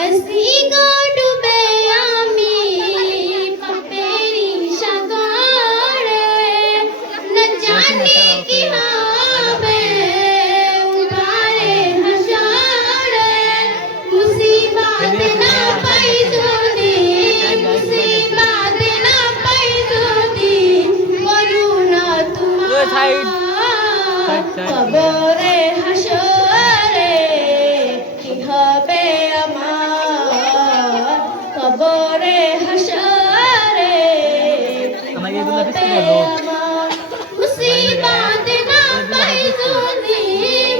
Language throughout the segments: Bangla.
ऐसी डूबे आमी पपेरी सागरे न जाने की हावे उबारे हशारे मुसीबत ना पाई जोदी मुसीबत ना पाई जोदी करुणा तुम्हार कबरे हशारे की হবে আমার কবরে হাসরে হবে আমার মুসিবত না পাই যদি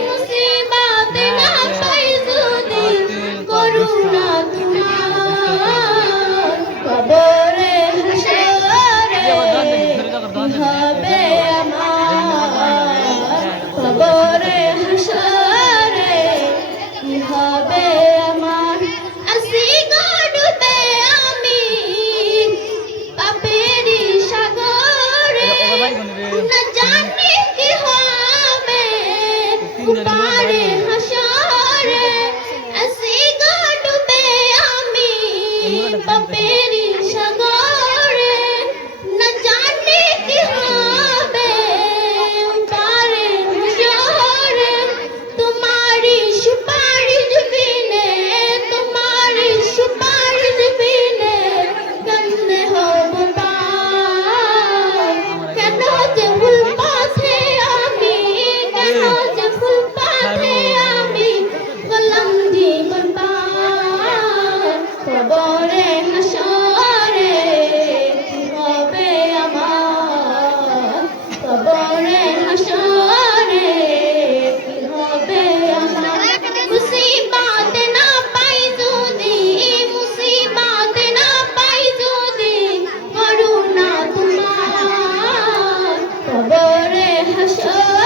মুসিবত না পাই যদি করুণা তোমার কবরে হাসরে হবে আমার কবরে হাসরে হবে আমার আসি ডুবে আমি পাপেরি সাগরে না জানি কি হবে উপারে হাসরে আসি ডুবে আমি পাপেরি সাগরে না জানি কি হবে উপারে হাসরে তোমারি সুপারিশ বিনে তোমারি সুপারিশ বিনে কেমনে হব পার কেন যে ভুল পথে আমি কেন যে ভুল পথে আমি গলাম জীবন পার কবরে হাসরে কি হবে আমার কবরে হাসরে কি হবে আমার মুসিবত না পাই যদি মুসিবত না পাই যদি করুণা তোমার কবরে হাসরে